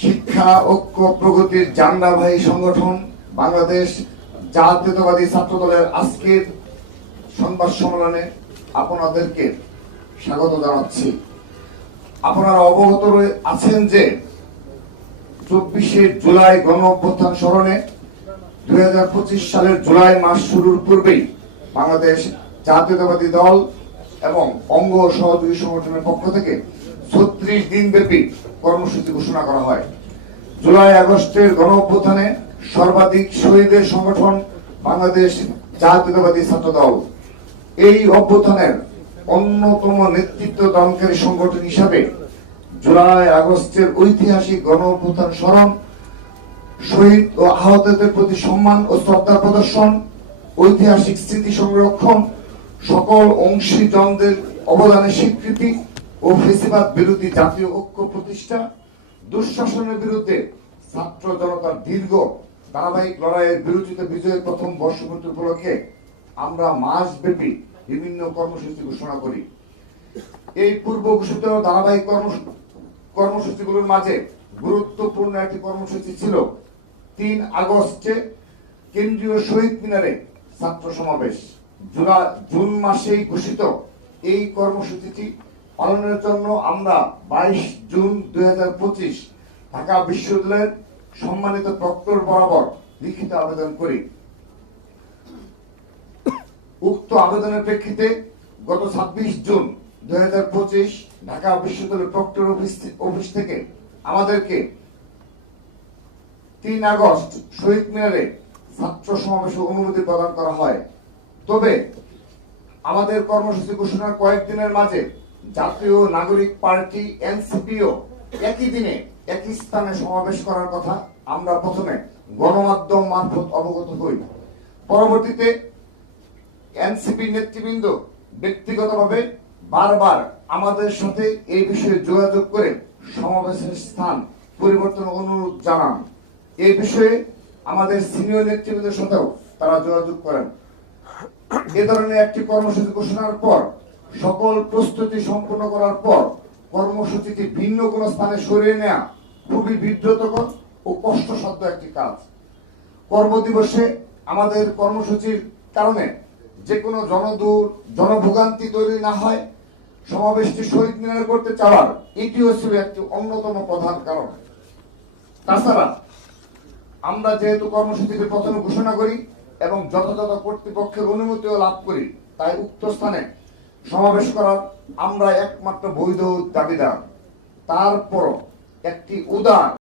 শিক্ষা ঐক্য প্রগতির জান্ডাবাহী সংগঠন বাংলাদেশ জাতীয়তাবাদী ছাত্র দলের আজকের সংবাদ সম্মেলনে আপনাদেরকে স্বাগত জানাচ্ছি। আপনারা অবগত আছেন যে 24শে জুলাই গণ অভ্যুত্থান স্মরণে 2025 সালের জুলাই মাস শুরুর পূর্বেই বাংলাদেশ জাতীয়তাবাদী দল এবং অঙ্গ সহযোগী সংগঠনের পক্ষ থেকে 36 দিন ব্যাপী কর্মসূচি ঘোষণা করা হয়। জুলাই আগস্টের গণ অভ্যুত্থানে সর্বাধিক শহীদের সংগঠন বাংলাদেশ জাতীয়তাবাদী ছাত্র দল। এই অভ্যুত্থানের অন্যতম নেতৃত্ব দানকারী সংগঠন হিসাবে জুলাই আগস্টের ঐতিহাসিক গণ অভ্যুত্থান স্মরণ, শহীদ ও আহতদের প্রতি সম্মান ও শ্রদ্ধা প্রদর্শন, ঐতিহাসিক স্মৃতি সংরক্ষণ, সকল অংশীজনদের অবদানের স্বীকৃতি ও ফেসিবাদ বিরোধী জাতীয় ঐক্য প্রতিষ্ঠা, দুঃশাসনের বিরুদ্ধে ছাত্র জনতার দীর্ঘ ধারাবাহিক লড়াইয়ের বিরোচিত বিজয়ের প্রথম বর্ষপূর্তি উপলক্ষে আমরা মাসব্যাপী বিভিন্ন কর্মসূচি ঘোষণা করি। এই পূর্ব ঘোষিত ধারাবাহিক কর্মসূচিগুলোর মাঝে গুরুত্বপূর্ণ একটি কর্মসূচি ছিল 3 আগস্টে কেন্দ্রীয় শহীদ মিনারে ছাত্র সমাবেশ। জুন মাসেই ঘোষিত এই কর্মসূচিটি পালনের জন্য আমরা 22 জুন 2025 ঢাকা বিশ্ববিদ্যালয়ের সম্মানিত প্রক্টর বরাবর লিখিত আবেদন করি। উক্ত আবেদনের প্রেক্ষিতে গত 26 জুন 2025 ঢাকা বিশ্ববিদ্যালয়ের প্রক্টর অফিস থেকে আমাদেরকে 3 আগস্ট শহীদ মিনারে ছাত্র সমাবেশের অনুমতি প্রদান করা হয়। তবে আমাদের কর্মসূচি ঘোষণার কয়েকদিনের মাঝে জাতীয় নাগরিক পার্টি এনসিপিও একই দিনে একই স্থানে সমাবেশ করার কথা আমরা প্রথমে গণমাধ্যম মারফত অবগত হই। পরবর্তীতে এনসিপি নেতৃবৃন্দ ব্যক্তিগতভাবে বারবার আমাদের সাথে এই বিষয়ে যোগাযোগ করে সমাবেশের স্থান পরিবর্তনের অনুরোধ জানান। এই বিষয়ে আমাদের সিনিয়র নেতৃবৃন্দের সাথেও তারা যোগাযোগ করেন। এ ধরনের একটি কর্মসূচি ঘোষণার পর সকল প্রস্তুতি সম্পন্ন করার পর কর্মসূচিটি ভিন্ন কোনো স্থানে সরিয়ে নেওয়া খুবই বিব্রতকর ও কষ্টসাধ্য একটি কাজ। কর্মদিবসে আমাদের কর্মসূচির কারণে যে কোনো জনভোগান্তি তৈরি না হয়, সমাবেশটি শহীদ মিনারে করতে চাওয়ার এটিও ছিল একটি অন্যতম প্রধান কারণ। তাছাড়া আমরা যেহেতু কর্মসূচিটি প্রথমে ঘোষণা করি এবং যথাযথ কর্তৃপক্ষের অনুমতিও লাভ করি, তাই উক্ত স্থানে সমাবেশ করার আমরা একমাত্র বৈধ দাবিদার। তারপর একটি উদার